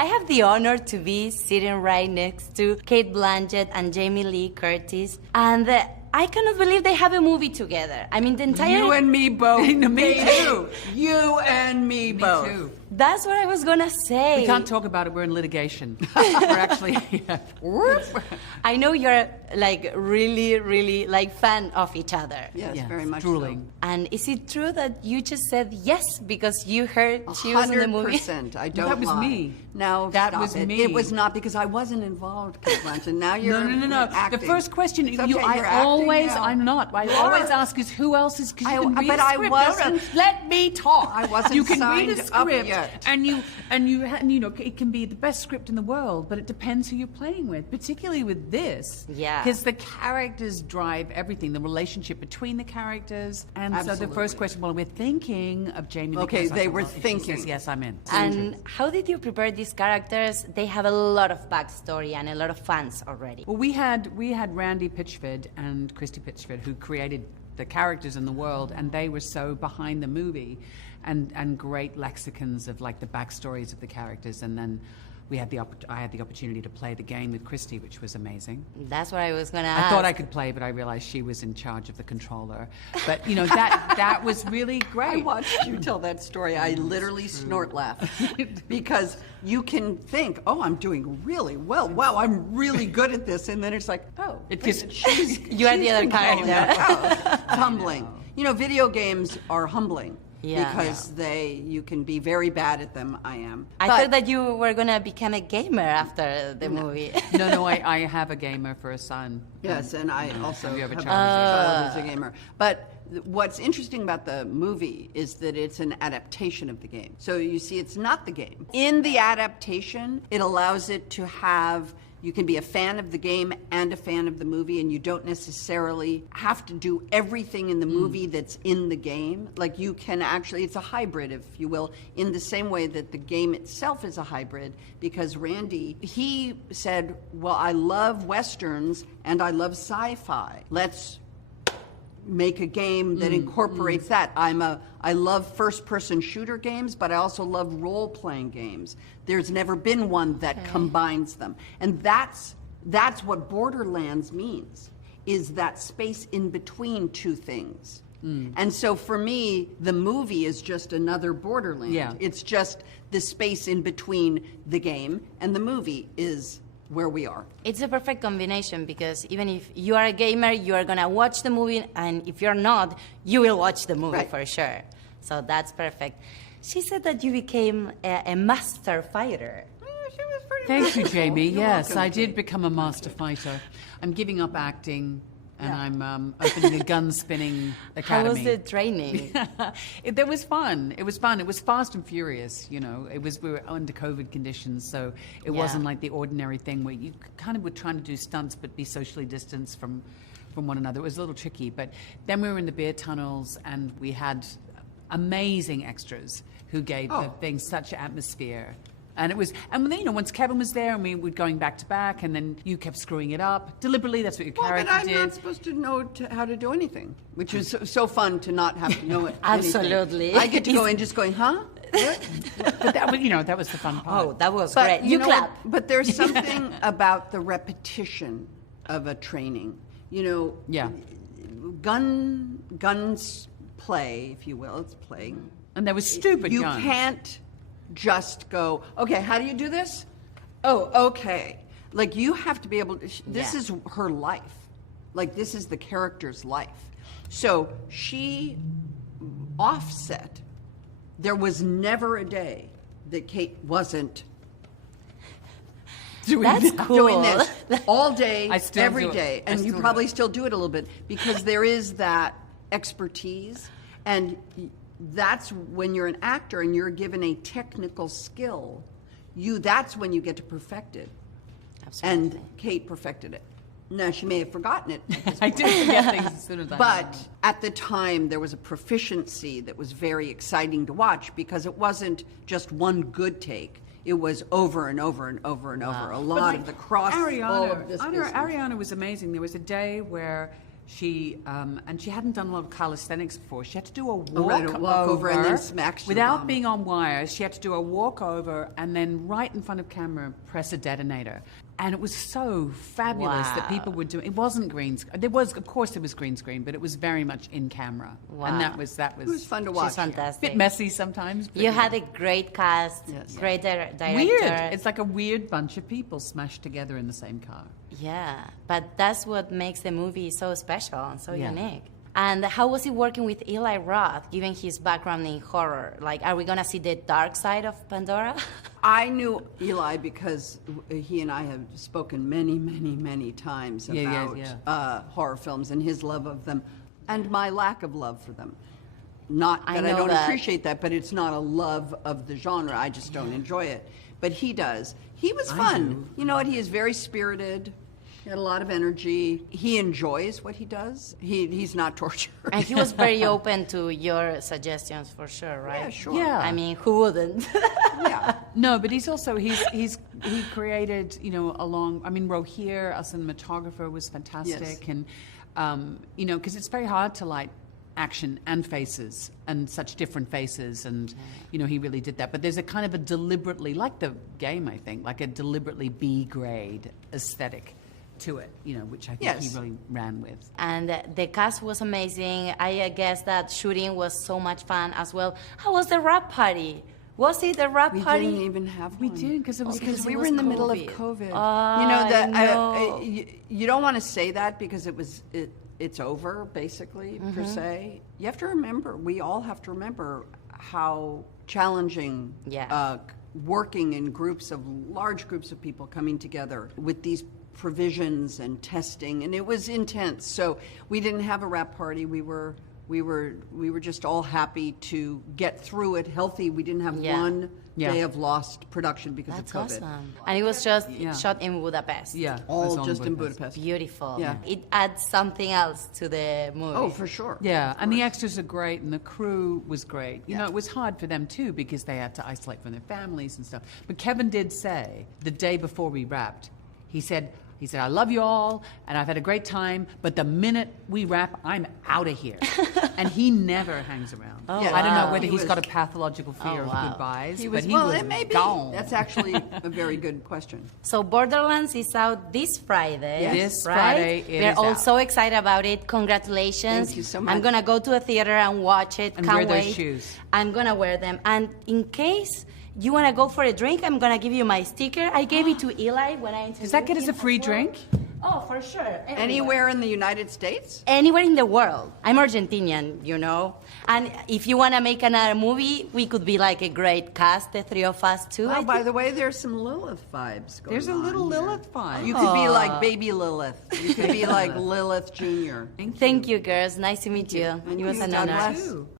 I have the honor to be sitting right next to Cate Blanchett and Jamie Lee Curtis, and I cannot believe they have a movie together. I mean, the entire... You and me both. Me too. You and me both. Me too. That's what I was gonna say. We can't talk about it. We're in litigation. We're actually... I know you're like really like fan of each other. Yes, very much drooling. so. And is it true that you just said yes because you heard she was in the movie? 100%. I don't That was lie. me. No, That stop was it. me. It was not because I wasn't involved, Cate Blanchett. Now you're No. acting. The first question It's okay, you're I acting always, now. I'm not. I You always are. ask is who else is, because you can read but a I script. wasn't- Let me talk. I wasn't You can read a signed up script, yet. and you know, it can be the best script in the world, but it depends who you're playing with, particularly with this. Yeah. Because the characters drive everything, the relationship between the characters. And so the Absolutely. first question, well, we're thinking of Jamie Lee Okay, Curtis. they I thought, were well, if she thinking. says yes, I'm in. And how did you prepare these characters? They have a lot of backstory and a lot of fans already. Well, we had Randy Pitchford and Christy Pitchford who created the characters in the world, and they were so behind the movie, and great lexicons of like the backstories of the characters, and then I had the opportunity to play the game with Christy, which was amazing. That's what I was gonna ask. I thought I could play, but I realized she was in charge of the controller. But you know that was really great. I watched you tell that story. I literally snort laugh because you can think, "Oh, I'm doing really well. Wow, I'm really good at this," and then it's like, "Oh, It just- You are the other controlling character. it. Wow. It's humbling. You know, video games are humbling. Yeah. Because you can be very bad at them. I am. I But- thought that you were gonna become a gamer after the movie. No, I have a gamer for a son. Yes, and I also Have you ever have a tried child who's a gamer. But what's interesting about the movie is that it's an adaptation of the game. So you see, it's not the game. In the adaptation, it allows it to have... You can be a fan of the game and a fan of the movie, and you don't necessarily have to do everything in the movie that's in the game. Like you can actually, it's a hybrid, if you will, in the same way that the game itself is a hybrid, because Randy, he said, well, I love Westerns and I love sci-fi. Let's make a game that incorporates that. I love first-person shooter games, but I also love role-playing games. There's never been one that combines them. And that's what Borderlands means, is that space in between two things. And so for me, the movie is just another Borderland. Yeah. It's just the space in between the game and the movie is where we are. It's a perfect combination because even if you are a gamer, you are gonna watch the movie, and if you're not, you will watch the movie Right. for sure. So that's perfect. She said that you became a master fighter. She was pretty Thank you, Jamie. You're Yes, welcome. I did become a master fighter. I'm giving up acting, and I'm opening a gun-spinning How academy. was the training? That was fun. It was fun. It was fast and furious. You know, we were under COVID conditions, so it Yeah. wasn't like the ordinary thing where you kind of were trying to do stunts but be socially distanced from one another. It was a little tricky. But then we were in the beer tunnels, and we had amazing extras who gave the thing such atmosphere. And it was, and then, you know, once Kevin was there and we were going back to back, and then you kept screwing it up deliberately. That's what your Well, but character I'm did. not supposed to know how to do anything, which is so fun to not have to know it. Absolutely. I get to go in just going, huh? But that was, you know, that was the fun part. Oh, that was But great. You know clap. what? But there's something about the repetition of a training. You know, Yeah. guns play, if you will. It's play. And there was stupid You guns. can't just go, okay, how do you do this? Oh, okay. Like you have to be able to, this Yeah. is her life. Like this is the character's life. So she offset. There was never a day that Cate wasn't That's cool. doing this all day, I still every do it. day. I And you still do probably it. still do it a little bit because there is that expertise. And that's when you're an actor and you're given a technical skill, that's when you get to perfect it. Absolutely. And Cate perfected it. Now, she may have forgotten it, I did forget things as soon as I but at the time there was a proficiency that was very exciting to watch because it wasn't just one good take. It was over and over and over and over. A lot of the cross, all of this business. Ariana was amazing. There was a day where And she hadn't done a lot of calisthenics before. She had to do a walk over and then smack your without bum. being on wires. She had to do a walk over and then right in front of camera press a detonator. And it was so fabulous that people were doing. It wasn't green screen. Of course, there was green screen, but it was very much in camera. Wow. And that was. It was fun to watch. She's fantastic. A bit messy sometimes. But You had a great cast, Yes. great director. weird. It's like a weird bunch of people smashed together in the same car. Yeah, but that's what makes the movie so special and so Yeah. unique. And how was it working with Eli Roth, given his background in horror? Like, are we going to see the dark side of Pandora? I knew Eli because he and I have spoken many, many, many times about horror films and his love of them and my lack of love for them. Not that I don't appreciate that, but it's not a love of the genre. I just don't enjoy it. But he does. He was fun. You know what? He is very spirited. He had a lot of energy. He enjoys what he does. He's not tortured. And he was very open to your suggestions for sure, right? Yeah, sure. Yeah. I mean, who wouldn't? Yeah. No, but he created, Rohir, our cinematographer, was fantastic, Yes. and because it's very hard to light action and faces and such different faces, and he really did that. But there's a kind of a deliberately, like the game, I think, like a deliberately B grade aesthetic to it, which I think he really ran with. And the cast was amazing. I guess that shooting was so much fun as well. How was the rap party? Was it a rap We party? didn't even have one. We did because we were in the middle of COVID. You don't want to say that because it's over basically per se. You have to remember. We all have to remember how challenging. Working in large groups of people coming together with these provisions and testing, and it was intense. So we didn't have a wrap party. We were just all happy to get through it healthy. We didn't have one day of lost production because That's of COVID. awesome. And it was just shot in Budapest. Yeah, All just in Budapest. Beautiful. Yeah. It adds something else to the movie. Oh, for sure. Yeah, and the extras are great, and the crew was great. You know, it was hard for them too because they had to isolate from their families and stuff. But Kevin did say the day before we wrapped, he said, I love you all, and I've had a great time, but the minute we wrap, I'm out of here. And he never hangs around. Oh, Yeah, I don't know wow. whether He he's was- got a pathological fear of wow. goodbyes, He but was, he well, was it may be. gone. That's actually a very good question. So Borderlands is out this Friday. Yes. This right? Friday it We're is all out. so excited about it. Congratulations. Thank you so much. I'm going to go to a theater and watch it. And Can't wear those wait. shoes. I'm going to wear them. And in case you want to go for a drink, I'm going to give you my sticker. I gave it to Eli when I introduced Does that get us him a free as well. drink? Oh, for sure. Everywhere. Anywhere in the United States? Anywhere in the world. I'm Argentinian, And if you want to make another movie, we could be like a great cast, the three of us too. Oh, by the way, there's some Lilith vibes going There's a on little here. Lilith vibe. You could be like baby Lilith. You could be like Lilith Jr. Thank you, girls. Nice to meet you. And It was you, an God honor. bless.